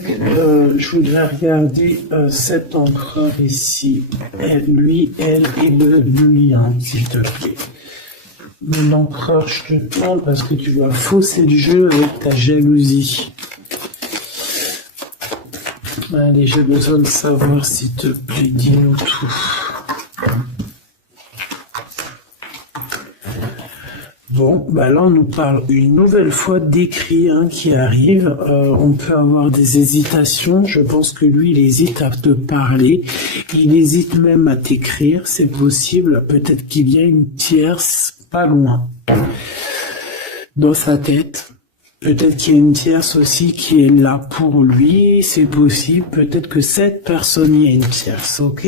je voudrais regarder cet empereur ici, lui, elle et le lien, s'il te plaît. Mais l'empereur, je te tente parce que tu vas fausser le jeu avec ta jalousie. Allez, j'ai besoin de savoir, s'il te plaît, dis-nous tout. Bon, bah là on nous parle une nouvelle fois d'écrit qui arrive. On peut avoir des hésitations. Je pense que lui, il hésite à te parler. Il hésite même à t'écrire. C'est possible. Peut-être qu'il y a une tierce pas loin dans sa tête. Peut-être qu'il y a une tierce aussi qui est là pour lui. C'est possible. Peut-être que cette personne y a une tierce. Ok.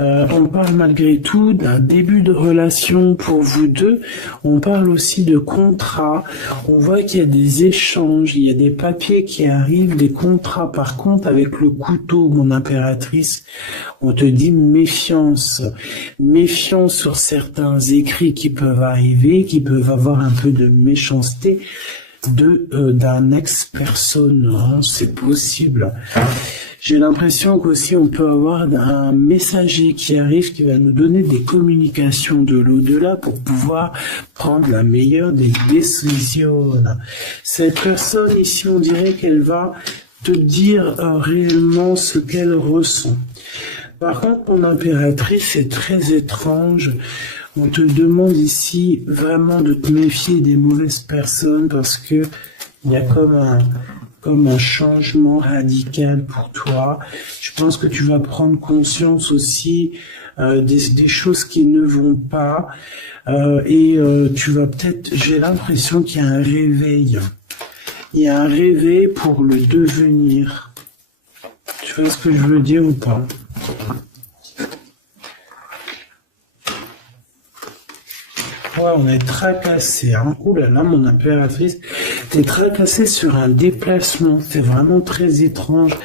On parle malgré tout d'un début de relation pour vous deux. On parle aussi de contrat. On voit qu'il y a des échanges, il y a des papiers qui arrivent, des contrats. Par contre, avec le couteau, mon impératrice, on te dit méfiance. Méfiance sur certains écrits qui peuvent arriver, qui peuvent avoir un peu de méchanceté d'un ex-personne. Hein, c'est possible. J'ai l'impression qu'aussi on peut avoir un messager qui arrive, qui va nous donner des communications de l'au-delà pour pouvoir prendre la meilleure des décisions. Cette personne ici, on dirait qu'elle va te dire réellement ce qu'elle ressent. Par contre, mon impératrice, c'est très étrange. On te demande ici vraiment de te méfier des mauvaises personnes parce que il y a comme un changement radical pour toi. Je pense que tu vas prendre conscience aussi des choses qui ne vont pas et tu vas peut-être, j'ai l'impression qu'il y a un réveil. Il y a un réveil pour le devenir. Tu vois ce que je veux dire ou pas? Ouais, on est tracassé, hein. Ouh là là, mon impératrice, T'es tracassé sur un déplacement. C'est vraiment très étrange.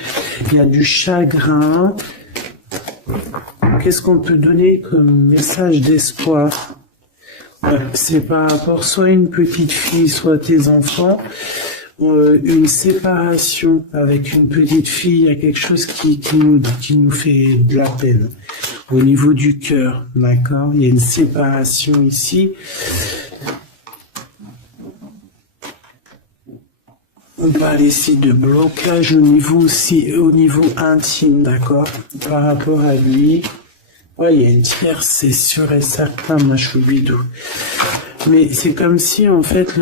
Il y a du chagrin. Qu'est-ce qu'on peut donner comme message d'espoir? C'est par rapport soit à une petite fille, soit à tes enfants. Une séparation avec une petite fille, il y a quelque chose qui nous fait de la peine au niveau du cœur, d'accord? Il y a une séparation ici. On parle ici de blocage au niveau intime, d'accord? Par rapport à lui. Ouais, il y a une tierce, c'est sûr et certain, Machoubidou. Mais c'est comme si, en fait,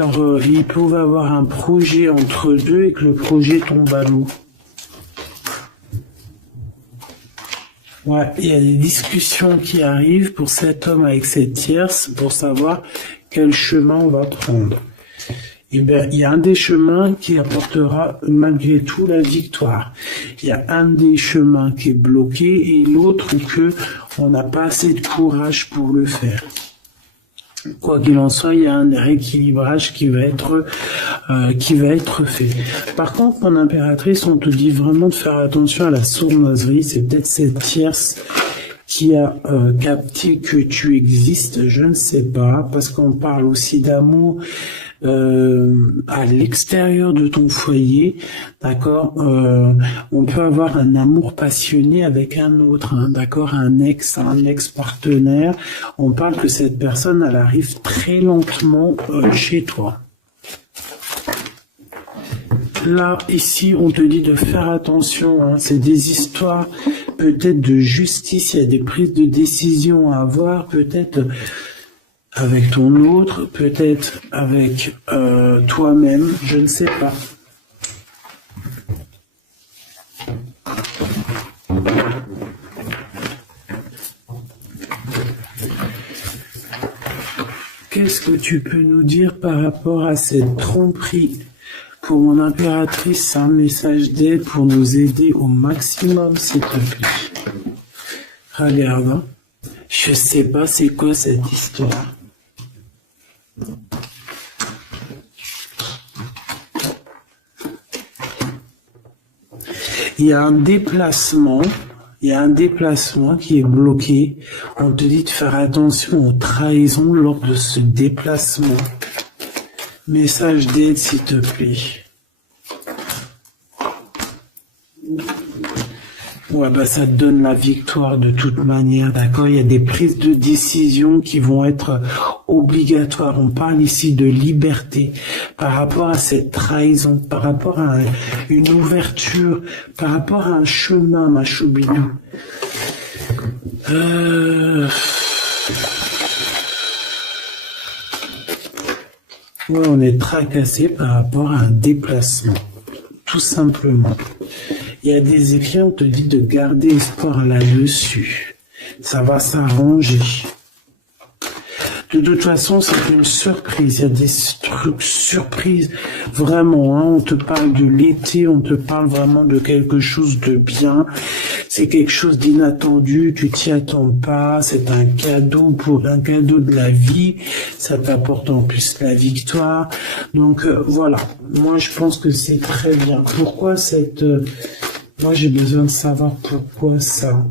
ils peuvent avoir un projet entre deux et que le projet tombe à l'eau. Ouais, il y a des discussions qui arrivent pour cet homme avec cette tierce pour savoir quel chemin on va prendre. Eh bien, il y a un des chemins qui apportera malgré tout la victoire. Il y a un des chemins qui est bloqué et l'autre que on n'a pas assez de courage pour le faire. Quoi qu'il en soit, il y a un rééquilibrage qui va être fait. Par contre, mon impératrice, on te dit vraiment de faire attention à la sournoiserie. C'est peut-être cette tierce qui a capté que tu existes, je ne sais pas, parce qu'on parle aussi d'amour à l'extérieur de ton foyer, d'accord. On peut avoir un amour passionné avec un autre, hein, d'accord, un ex-partenaire. On parle que cette personne, elle arrive très lentement chez toi. Là, ici, on te dit de faire attention, hein, c'est des histoires peut-être de justice, il y a des prises de décision à avoir, peut-être avec ton autre, peut-être avec toi-même, je ne sais pas. Qu'est-ce que tu peux nous dire par rapport à cette tromperie? Pour mon impératrice, un message d'aide pour nous aider au maximum, s'il te plaît. Regarde, hein. Je sais pas c'est quoi cette histoire. Il y a un déplacement qui est bloqué. On te dit de faire attention aux trahisons lors de ce déplacement. Message d'aide, s'il te plaît. Ouais, bah ça te donne la victoire de toute manière, d'accord? Il y a des prises de décision qui vont être obligatoires. On parle ici de liberté par rapport à cette trahison, par rapport à une ouverture, par rapport à un chemin, ma choubidou. Ouais, on est tracassé par rapport à un déplacement, tout simplement. Il y a des écrits, on te dit de garder espoir là-dessus. Ça va s'arranger. De toute façon, c'est une surprise. Il y a des trucs surprises. Vraiment, hein, on te parle de l'été, on te parle vraiment de quelque chose de bien. C'est quelque chose d'inattendu, tu t'y attends pas. C'est un cadeau de la vie. Ça t'apporte en plus la victoire. Donc voilà. Moi, je pense que c'est très bien. Pourquoi moi, j'ai besoin de savoir pourquoi ça.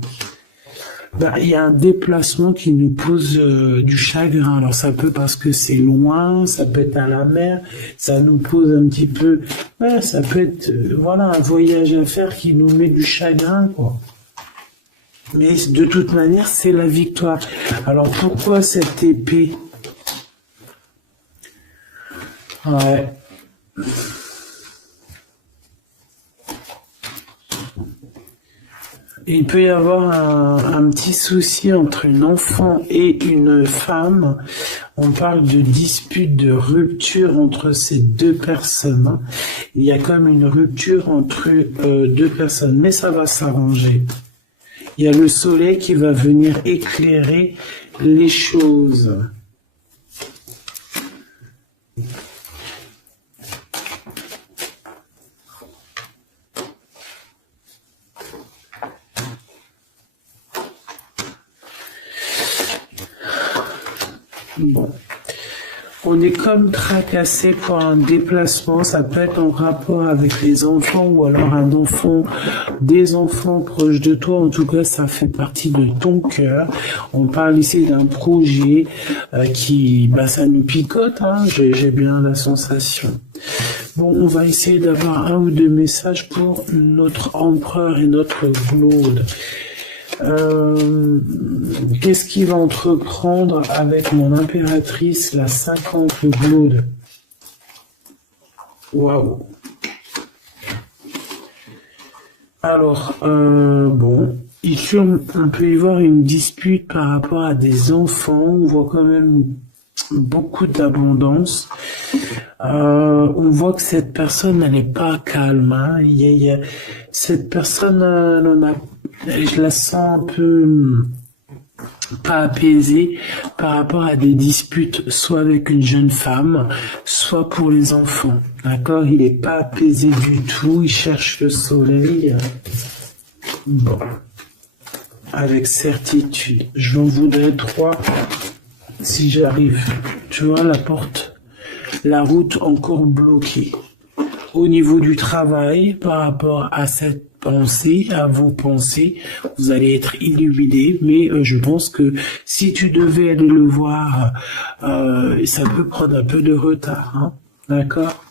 Il y a un déplacement qui nous pose du chagrin. Alors ça peut parce que c'est loin, ça peut être à la mer, ça nous pose un petit peu. Ouais, ça peut être un voyage à faire qui nous met du chagrin, quoi. Mais de toute manière, c'est la victoire. Alors pourquoi cette épée? Ouais. Il peut y avoir un petit souci entre une enfant et une femme. On parle de dispute, de rupture entre ces deux personnes. Il y a comme une rupture entre deux personnes, mais ça va s'arranger. Il y a le soleil qui va venir éclairer les choses. Bon, On est comme tracassé pour un déplacement, ça peut être en rapport avec les enfants ou alors un enfant, des enfants proches de toi. En tout cas, ça fait partie de ton cœur. On parle ici d'un projet qui, ça nous picote, hein, j'ai bien la sensation. Bon, on va essayer d'avoir un ou deux messages pour notre empereur et notre Claude. Qu'est-ce qu'il va entreprendre avec mon impératrice, la 50 Claude? Waouh. Alors, bon, ici on peut y voir une dispute par rapport à des enfants. On voit quand même beaucoup d'abondance. On voit que cette personne, elle n'est pas calme. Hein. Cette personne, je la sens un peu pas apaisée par rapport à des disputes, soit avec une jeune femme, soit pour les enfants. D'accord? Il n'est pas apaisé du tout. Il cherche le soleil. Bon. Avec certitude. Je vous voudrais 3 si j'arrive. Tu vois la porte? La route encore bloquée. Au niveau du travail, par rapport à cette pensée, à vos pensées, vous allez être illuminé, mais je pense que si tu devais aller le voir, ça peut prendre un peu de retard, hein, d'accord?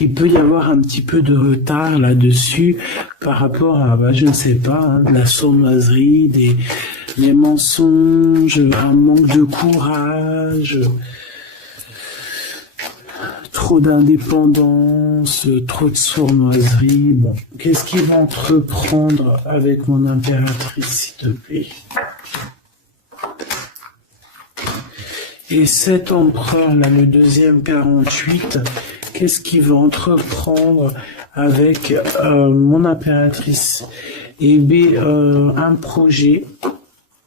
Il peut y avoir un petit peu de retard là-dessus par rapport à, je ne sais pas, hein, de la sournoiserie, des mensonges, un manque de courage, trop d'indépendance, trop de sournoiserie. Bon, qu'est-ce qu'il va entreprendre avec mon impératrice, s'il te plaît? Et cet empereur, là, le deuxième 48, qu'est-ce qu'il va entreprendre avec mon impératrice? Eh bien, un projet.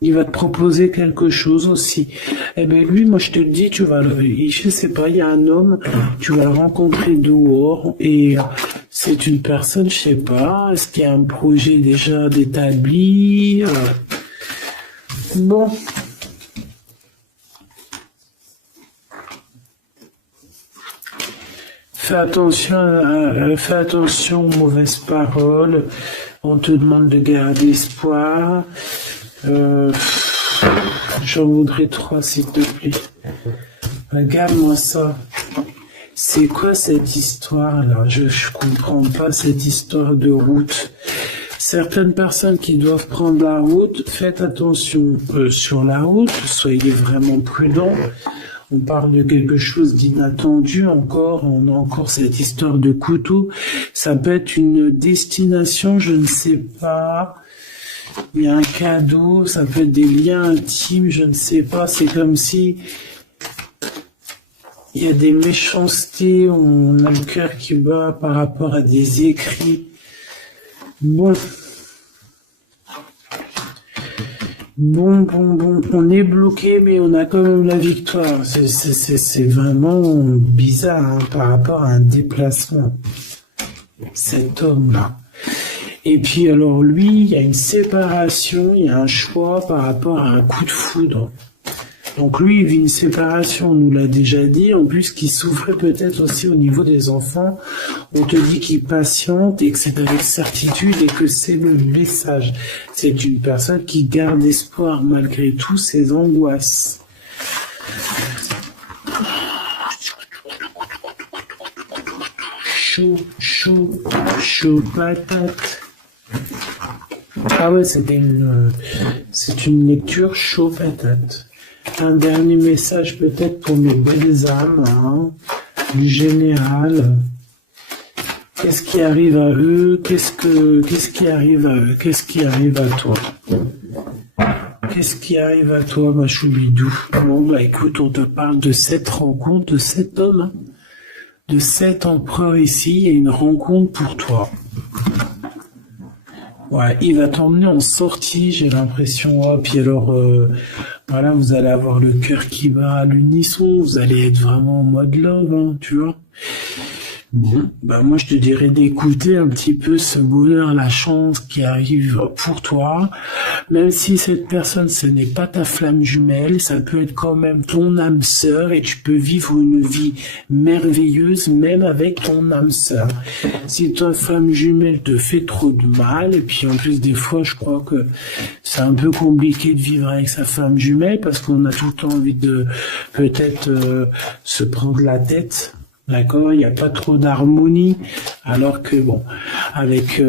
Il va te proposer quelque chose aussi. Eh ben lui, moi je te le dis, tu vas je sais pas, il y a un homme, tu vas le rencontrer dehors et c'est une personne, je sais pas, est-ce qu'il y a un projet déjà d'établi? Bon. Fais attention aux mauvaises paroles. On te demande de garder espoir. J'en voudrais 3 s'il te plaît. Regarde-moi ça. C'est quoi cette histoire là? Je comprends pas cette histoire de route. Certaines personnes qui doivent prendre la route, faites attention sur la route, soyez vraiment prudents. On parle de quelque chose d'inattendu encore, on a encore cette histoire de couteau. Ça peut être une destination, je ne sais pas. Il y a un cadeau, ça peut être des liens intimes, je ne sais pas. C'est comme si il y a des méchancetés, on a le cœur qui bat par rapport à des écrits. Bon, on est bloqué, mais on a quand même la victoire. C'est vraiment bizarre hein, par rapport à un déplacement. Cet homme-là. Et puis alors lui, il y a une séparation, il y a un choix par rapport à un coup de foudre. Donc lui, il vit une séparation, on nous l'a déjà dit, en plus qu'il souffrait peut-être aussi au niveau des enfants. On te dit qu'il patiente et que c'est avec certitude et que c'est le message. C'est une personne qui garde espoir malgré tout ses angoisses. Chaud patate. Ah ouais, c'est une lecture chaud patate. Un dernier message peut-être pour mes belles âmes, hein, du général. Qu'est-ce qui arrive à eux? Qu'est-ce qui arrive à eux? Qu'est-ce qui arrive à toi? Qu'est-ce qui arrive à toi, ma choubidou? Bon, écoute, on te parle de cette rencontre, de cet homme, hein, de cet empereur ici. Il y a une rencontre pour toi. Ouais, il va t'emmener en sortie, j'ai l'impression. Oh, puis alors, voilà, vous allez avoir le cœur qui bat à l'unisson. Vous allez être vraiment en mode love, hein, tu vois. Bon, bah moi je te dirais d'écouter un petit peu ce bonheur, la chance qui arrive pour toi, même si cette personne ce n'est pas ta flamme jumelle, ça peut être quand même ton âme sœur et tu peux vivre une vie merveilleuse même avec ton âme sœur. Si ta flamme jumelle te fait trop de mal, et puis en plus des fois je crois que c'est un peu compliqué de vivre avec sa flamme jumelle parce qu'on a tout le temps envie de peut-être se prendre la tête. D'accord, il n'y a pas trop d'harmonie, alors que bon, avec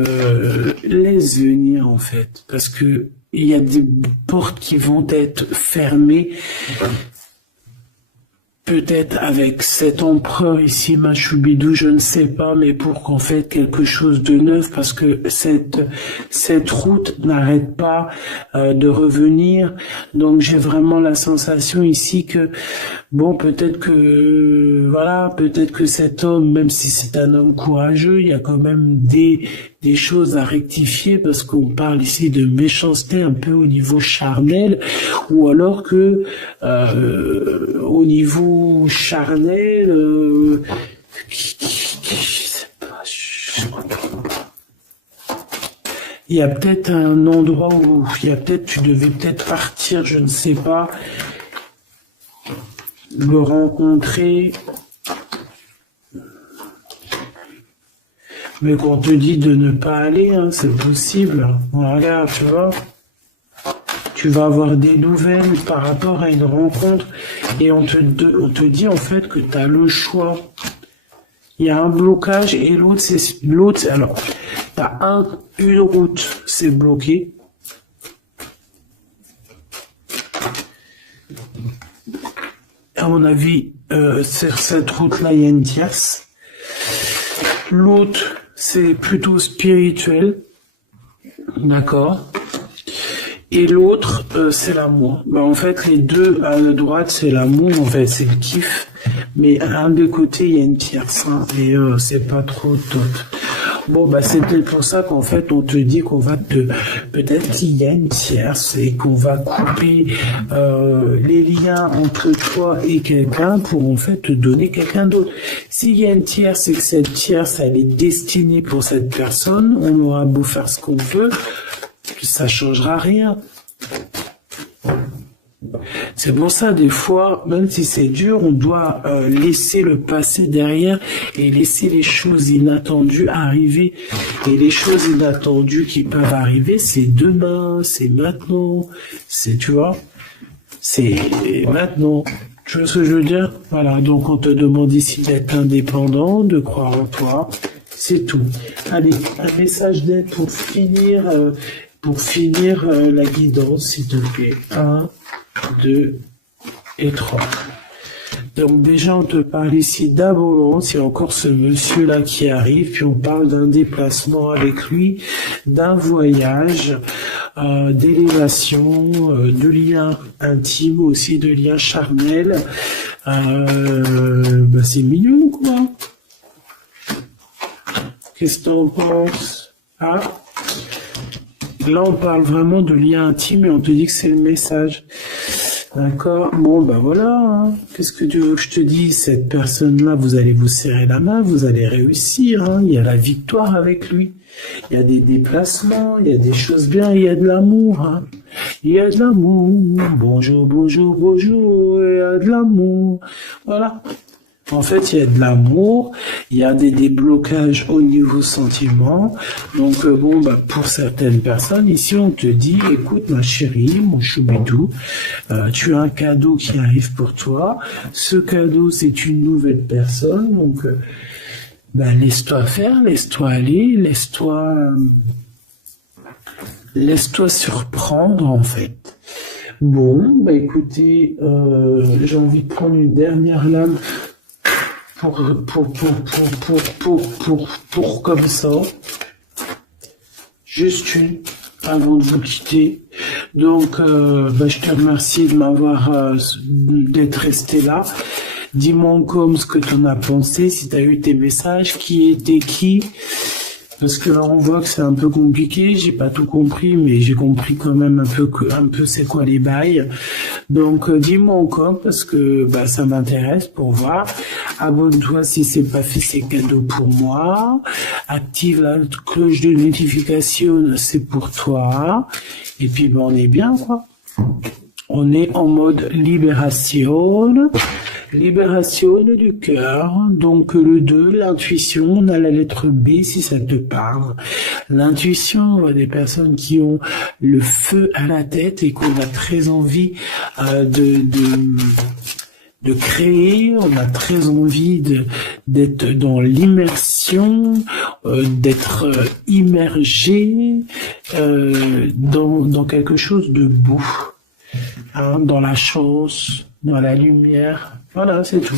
laisse venir en fait, parce que il y a des portes qui vont être fermées, peut-être avec cet empereur ici, Machubidou, je ne sais pas, mais pour qu'on fasse quelque chose de neuf, parce que cette route n'arrête pas de revenir, donc j'ai vraiment la sensation ici que bon, peut-être que cet homme, même si c'est un homme courageux, il y a quand même des choses à rectifier parce qu'on parle ici de méchanceté un peu au niveau charnel, ou alors que au niveau charnel, il y a peut-être un endroit où tu devais peut-être partir, je ne sais pas, le rencontrer, mais qu'on te dit de ne pas aller, hein, c'est possible. Voilà, tu vois, tu vas avoir des nouvelles par rapport à une rencontre et on te dit en fait que tu as le choix. Il y a un blocage et l'autre, alors, tu as une route, c'est bloqué. À mon avis, sur cette route-là, il y a une tierce. L'autre, c'est plutôt spirituel. D'accord. Et l'autre, c'est l'amour. Ben, en fait, les deux à la droite, c'est l'amour, en fait, c'est le kiff. Mais à un des côtés, il y a une tierce. Hein, et c'est pas trop top. Bon, bah, c'est peut-être pour ça qu'en fait, on te dit qu'on va peut-être qu'il y a une tierce et qu'on va couper les liens entre toi et quelqu'un pour en fait te donner quelqu'un d'autre. S'il y a une tierce et que cette tierce, elle est destinée pour cette personne, on aura beau faire ce qu'on veut, ça changera rien. C'est pour ça, des fois, même si c'est dur, on doit laisser le passé derrière et laisser les choses inattendues arriver. Et les choses inattendues qui peuvent arriver, c'est demain, c'est maintenant, tu vois, c'est maintenant. Tu vois ce que je veux dire? Voilà, donc on te demande ici d'être indépendant, de croire en toi, c'est tout. Allez, un message d'aide pour finir la guidance, s'il te plaît. 1, 2 et 3. Donc déjà on te parle ici d'abondance, il y a encore ce monsieur là qui arrive, puis on parle d'un déplacement avec lui, d'un voyage, d'élévation, de liens intimes aussi, de liens charnels. Bah c'est mignon quoi. Qu'est-ce que t'en penses? Ah, là on parle vraiment de liens intimes et on te dit que c'est le message. D'accord. Bon, ben voilà. Hein. Qu'est-ce que tu veux que je te dise? Cette personne-là, vous allez vous serrer la main, vous allez réussir. Hein. Il y a la victoire avec lui. Il y a des déplacements, il y a des choses bien, il y a de l'amour. Hein. Il y a de l'amour. Bonjour, bonjour, bonjour. Il y a de l'amour. Voilà. En fait, il y a de l'amour, il y a des déblocages au niveau sentiment. Donc, bon, bah, pour certaines personnes, ici, on te dit, écoute, ma chérie, mon choubidou, tu as un cadeau qui arrive pour toi. Ce cadeau, c'est une nouvelle personne. Donc, bah, laisse-toi faire, laisse-toi aller, laisse-toi surprendre, en fait. Bon, bah, écoutez, j'ai envie de prendre une dernière lame pour comme ça, juste une avant de vous quitter. Donc bah, je te remercie de m'avoir d'être resté là. Dis-moi encore ce que tu en as pensé, si tu as eu tes messages, qui était qui, Parce que là, on voit que c'est un peu compliqué. J'ai pas tout compris, mais j'ai compris quand même un peu c'est quoi les bails. Donc, dis-moi encore parce que bah ça m'intéresse pour voir. Abonne-toi si c'est pas fait, c'est cadeau pour moi. Active la cloche de notification, c'est pour toi. Et puis, ben, on est bien, quoi. On est en mode libération. Libération du cœur. Donc, le 2, l'intuition, on a la lettre B si ça te parle. L'intuition, on voit des personnes qui ont le feu à la tête et qu'on a très envie de créer, on a très envie d'être dans l'immersion, d'être immergé dans quelque chose de beau, hein, dans la chance, dans la lumière. Voilà, c'est tout.